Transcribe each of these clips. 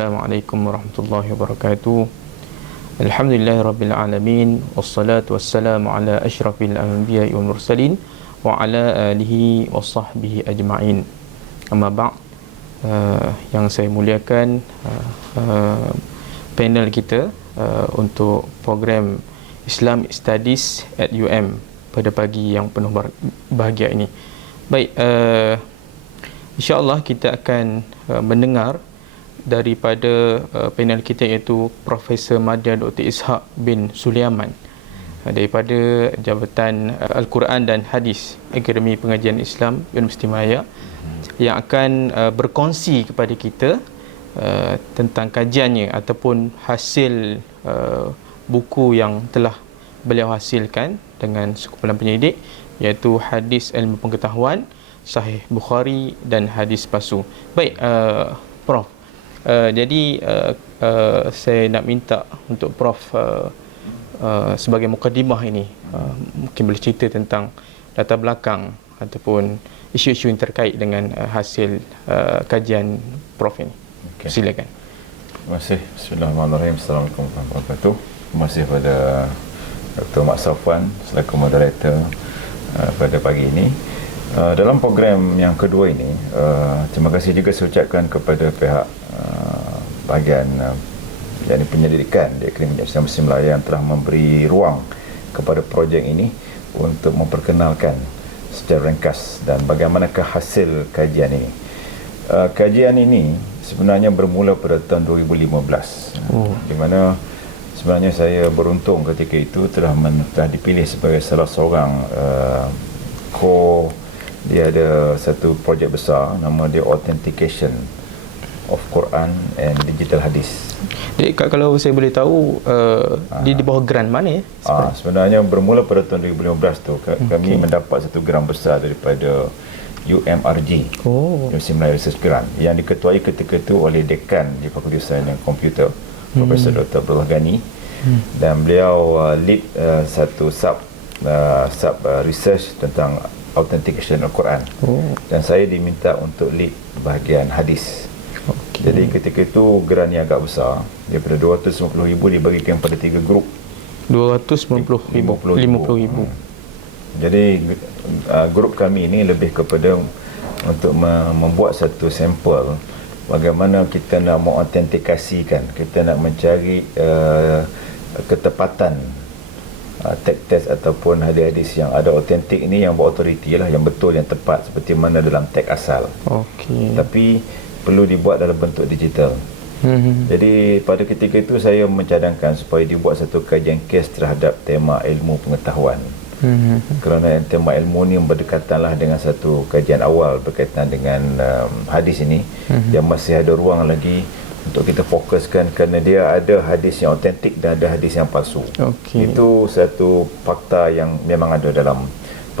Assalamualaikum warahmatullahi wabarakatuh. Alhamdulillahirabbil alamin wassalatu wassalamu ala asyrafil anbiya'i wal mursalin wa ala alihi washabbihi ajma'in. Amma ba'd. Yang saya muliakan panel kita untuk program Islam Studies at UM pada pagi yang penuh bahagia ini. Baik, insya-Allah kita akan mendengar daripada panel kita, iaitu Profesor Madya Dr. Ishaq bin Sulaiman daripada Jabatan Al-Quran dan Hadis Akademi Pengajian Islam Universiti Malaya, yang akan berkongsi kepada kita tentang kajiannya ataupun hasil buku yang telah beliau hasilkan dengan sekumpulan penyidik, iaitu Hadis Ilmu Pengetahuan, Sahih Bukhari dan Hadis Palsu. Baik, Prof. Jadi saya nak minta untuk Prof sebagai mukadimah ini, mungkin boleh cerita tentang latar belakang ataupun isu-isu yang terkait dengan hasil kajian Prof ini. Okay. Silakan. Terima kasih. Bismillahirrahmanirrahim. Assalamualaikum warahmatullahi wabarakatuh. Terima kasih kepada Dr. Mak Safwan selaku moderator pada pagi ini. Dalam program yang kedua ini, terima kasih juga saya ucapkan kepada pihak bahagian yakni penyelidikan di Akademi Islam Universiti Malaya yang telah memberi ruang kepada projek ini untuk memperkenalkan secara ringkas dan bagaimanakah hasil kajian ini. Kajian ini sebenarnya bermula pada tahun 2015, di mana sebenarnya saya beruntung ketika itu telah dipilih sebagai salah seorang dia ada satu projek besar, nama dia Authentication of Quran and Digital Hadis. Jadi kalau saya boleh tahu, dia di bawah grant mana ya? Sebenarnya bermula pada tahun 2015 tu kami mendapat satu grant besar daripada UMRG, Universiti Malaya Research Grant, yang diketuai ketika itu oleh Dekan di Fakulti Sains dan Komputer, Profesor Dr. Abdullah Ghani, dan beliau lead satu sub research tentang authentication Al-Quran, dan saya diminta untuk lead bahagian hadis. Jadi ketika itu grant yang agak besar, daripada 250,000 dibagikan pada 3 grup. 250,000. Jadi grup kami ini lebih kepada untuk membuat satu sampel bagaimana kita nak mengautentikasikan, kita nak mencari ketepatan teks ataupun hadis-hadis yang ada autentik ini, yang berautoriti lah, yang betul, yang tepat seperti mana dalam teks asal. Tapi perlu dibuat dalam bentuk digital. Jadi pada ketika itu saya mencadangkan supaya dibuat satu kajian kes terhadap tema ilmu pengetahuan. Kerana tema ilmu ni berdekatanlah dengan satu kajian awal berkaitan dengan hadis ini, yang masih ada ruang lagi untuk kita fokuskan, kerana dia ada hadis yang autentik dan ada hadis yang palsu. Itu satu fakta yang memang ada dalam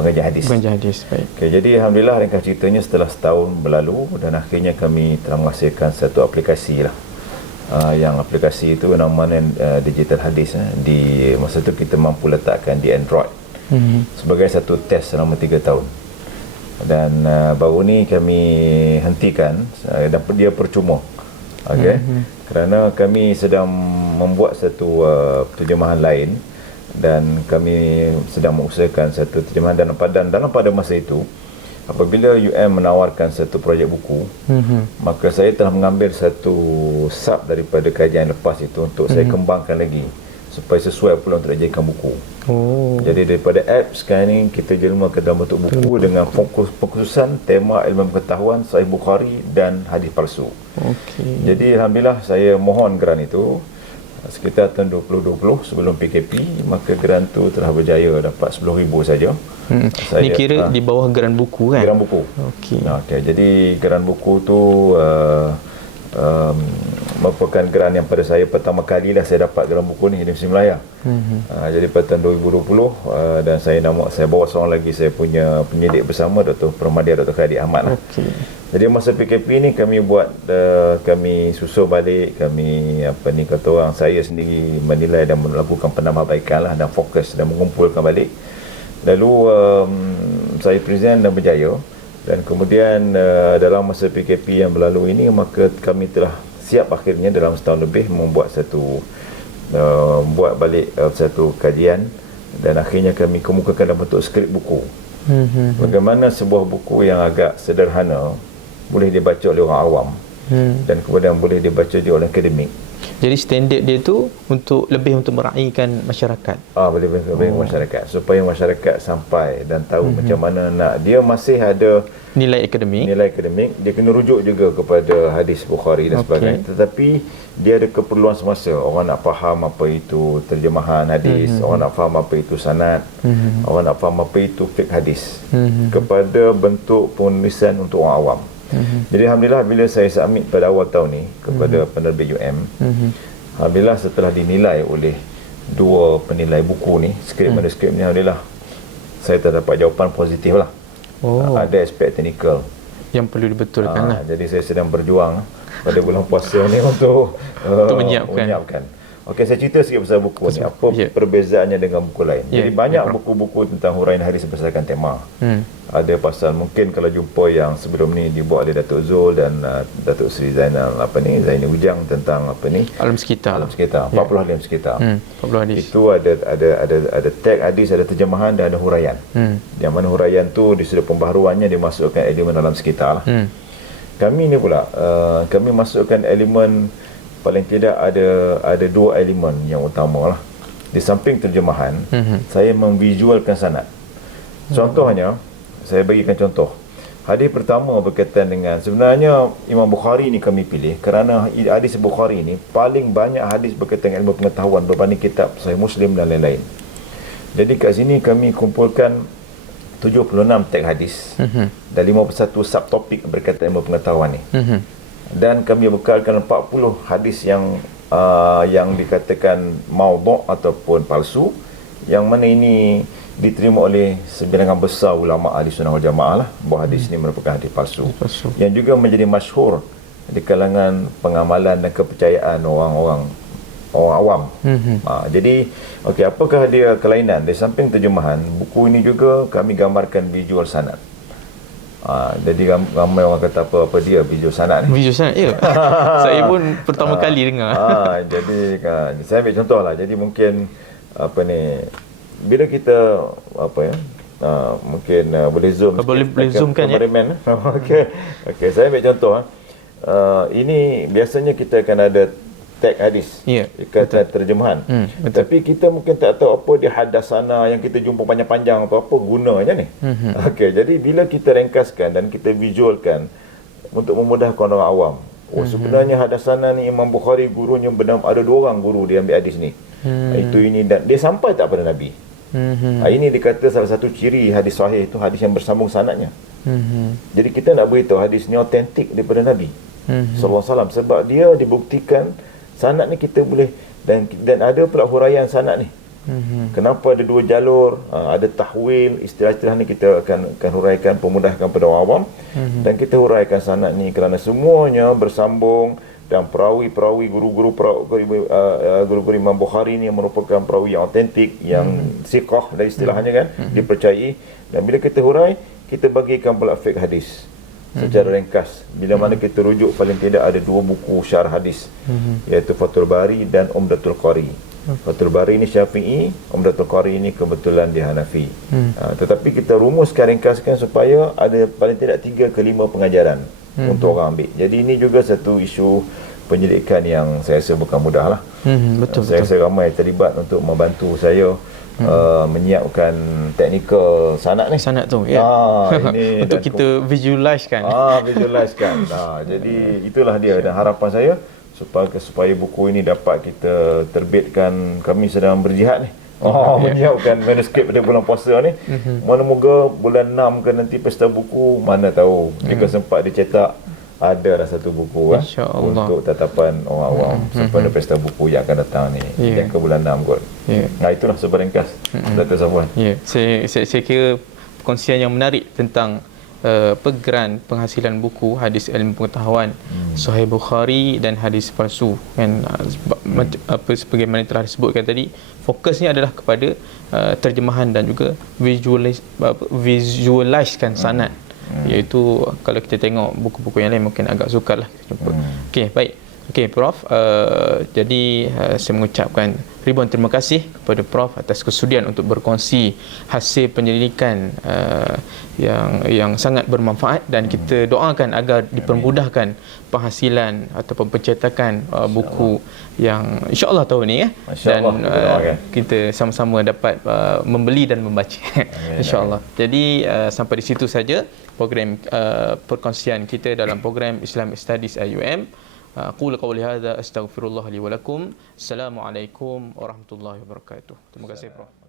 pengajian hadis. Baik. Jadi alhamdulillah, ringkas ceritanya setelah setahun berlalu dan akhirnya kami telah menghasilkan satu aplikasi lah. Yang aplikasi itu namanya Digital Hadis. Di masa itu kita mampu letakkan di Android sebagai satu test selama 3 tahun. Dan baru ni kami hentikan dan dia percuma. Kerana kami sedang membuat satu terjemahan lain, dan kami sedang mengusahakan satu terjemahan dalam pada masa itu apabila UM menawarkan satu projek buku, maka saya telah mengambil satu sub daripada kajian lepas itu untuk saya kembangkan lagi supaya sesuai pula untuk dijadikan buku. Jadi daripada app sekarang ni kita jelma ke dalam bentuk buku dengan fokusan tema ilmu pengetahuan, Sahih Bukhari dan hadis palsu. Jadi alhamdulillah saya mohon grant itu sekitar tahun 2020 sebelum PKP, maka grant tu telah berjaya dapat 10,000 saja. Ini kira di bawah grant buku kan? Grant buku. Jadi grant buku tu merupakan grant yang pada saya pertama kali lah saya dapat grant buku ni di Universiti Malaya. Jadi pada tahun 2020 dan saya bawa seorang lagi saya punya penyidik bersama, Dr. Permadia, Dr. Khadir Ahmad. Jadi masa PKP ni kami buat kami susun balik, kami kata orang, saya sendiri menilai dan melakukan penambahbaikan lah dan fokus dan mengumpulkan balik. Lalu saya present dan berjaya, dan kemudian dalam masa PKP yang berlalu ini maka kami telah siap akhirnya dalam setahun lebih membuat buat balik satu kajian, dan akhirnya kami kemukakan dalam bentuk skrip buku. Bagaimana sebuah buku yang agak sederhana boleh dibaca oleh orang awam, dan kemudian boleh dibaca oleh akademik. Jadi standard dia tu lebih untuk meraihkan masyarakat. Boleh lebih masyarakat, supaya masyarakat sampai dan tahu macam mana nak, dia masih ada nilai akademik, dia kena rujuk juga kepada hadis Bukhari dan sebagainya, tetapi dia ada keperluan semasa. Orang nak faham apa itu terjemahan hadis, orang nak faham apa itu sanad, orang nak faham apa itu fiqh hadis, kepada bentuk penulisan untuk orang awam. Jadi alhamdulillah bila saya submit pada awal tahun ni kepada penerbit UM, alhamdulillah setelah dinilai oleh dua penilai buku ni, skrip manuskrip ni, alhamdulillah saya terdapat jawapan positif lah. Ada aspek teknikal yang perlu dibetulkan lah. Jadi saya sedang berjuang pada bulan puasa ni untuk menyiapkan. Okey, saya cerita sikit pasal buku ni. Apa perbezaannya dengan buku lain. Jadi banyak buku-buku tentang huraian hadis berdasarkan tema. Ada pasal, mungkin kalau jumpa yang sebelum ni dibuat oleh Datuk Zul dan Datuk Seri Zainal Zaini Ujang tentang Alam Sekitar 40 alim sekitar. 40 hadis. Itu ada teks hadis, ada terjemahan dan ada huraian. Yang mana huraian tu di sudut pembaharuannya dimasukkan elemen alam sekitar lah. Kami ni pula kami masukkan elemen, paling tidak ada dua elemen yang utama lah. Di samping terjemahan, saya memvisualkan sanad. Contohnya, saya bagikan contoh. Hadis pertama berkaitan dengan, sebenarnya Imam Bukhari ni kami pilih kerana hadis Bukhari ni paling banyak hadis berkaitan dengan ilmu pengetahuan berbanding kitab Sahih Muslim dan lain-lain. Jadi kat sini kami kumpulkan 76 teks hadis dan 51 subtopik berkaitan ilmu pengetahuan ni. Dan kami bekalkan 40 hadis yang dikatakan maudhu' ataupun palsu, yang mana ini diterima oleh sebilangan besar ulama ahli sunnah wal jamaah lah, bahawa hadis ini merupakan hadis palsu, yang juga menjadi masyhur di kalangan pengamalan dan kepercayaan orang awam. Jadi apakah dia kelainan? Di samping terjemahan, buku ini juga kami gambarkan visual sanad. Jadi ramai orang kata apa dia visual sanad ni. Visual sanad, ya. Saya pun pertama kali dengar. Jadi saya ambil contoh lah. Jadi mungkin bila kita mungkin boleh zoom, boleh zoomkan ya. Okey, saya ambil contoh. Ini biasanya kita akan ada teks hadis, kata terjemahan. Tapi kita mungkin tak tahu apa dia hadasana yang kita jumpa panjang-panjang atau apa gunanya ni. Okey, jadi bila kita ringkaskan dan kita visualkan untuk memudahkan orang awam. Sebenarnya hadasana ni Imam Bukhari gurunya ada dua orang guru dia ambil hadis ni. Itu ini, dan dia sampai tak pada Nabi. Ini dikata salah satu ciri hadis sahih itu hadis yang bersambung sanadnya. Jadi kita nak beritahu hadis ni autentik daripada Nabi sallallahu alaihi wasallam, sebab dia dibuktikan sanad ni kita boleh, dan ada pula huraian sanad ni. Kenapa ada dua jalur, ada tahwil, istilah-istilah ni kita akan huraikan, pemudahkan pada orang awam. Dan kita huraikan sanad ni kerana semuanya bersambung, dan perawi-perawi guru-guru Imam Bukhari ni merupakan perawi yang autentik, yang siqah dari istilahnya kan, dipercayai. Dan bila kita hurai, kita bagikan pula fiqh hadis secara ringkas. Bila mana kita rujuk, paling tidak ada dua buku syarah hadis, iaitu Fathul Bari dan Umdatul Qari. Fathul Bari ini Syafi'i, Umdatul Qari ini kebetulan dia Hanafi. Tetapi kita rumuskan, ringkaskan supaya ada paling tidak 3 ke 5 pengajaran untuk orang ambil. Jadi ini juga satu isu penyelidikan yang saya rasa bukan mudah lah. Saya rasa ramai terlibat untuk membantu saya menyiapkan teknikal sanad ni. Sanad tu, ya. Ini untuk kita visualisekan. Jadi itulah dia, dan harapan saya supaya buku ini dapat kita terbitkan. Kami sedang berjihad ni. Menyiapkan manuskrip pada bulan puasa ni. Moga-moga bulan 6 ke nanti pesta buku, mana tahu jika sempat dicetak, ada lah satu buku untuk tatapan orang awam pada pesta buku yang akan datang ni, yang ke bulan 6 kot. Itulah sebaringkas Dr. Safwan. Saya kira perkongsian yang menarik tentang pegeran penghasilan buku hadis ilmu pengetahuan Sahih Bukhari dan hadis palsu kan, sebagaimana telah disebutkan tadi, fokusnya adalah kepada terjemahan dan juga visualisekan sanad. Iaitu kalau kita tengok buku-buku yang lain mungkin agak sukar lah kita jumpa. Okey, baik. Okey Prof, jadi saya mengucapkan ribuan terima kasih kepada Prof atas kesudian untuk berkongsi hasil penyelidikan yang sangat bermanfaat, dan kita doakan agar dipermudahkan penghasilan ataupun pencetakan buku yang insya-Allah tahun ni ya, dan kita sama-sama dapat membeli dan membaca insya-Allah. Jadi sampai di situ saja program perkongsian kita dalam program Islamic Studies IUM. أقول قولي هذا أستغفر الله لي ولكم. السلام عليكم warahmatullahi wabarakatuh. Terima kasih Prof.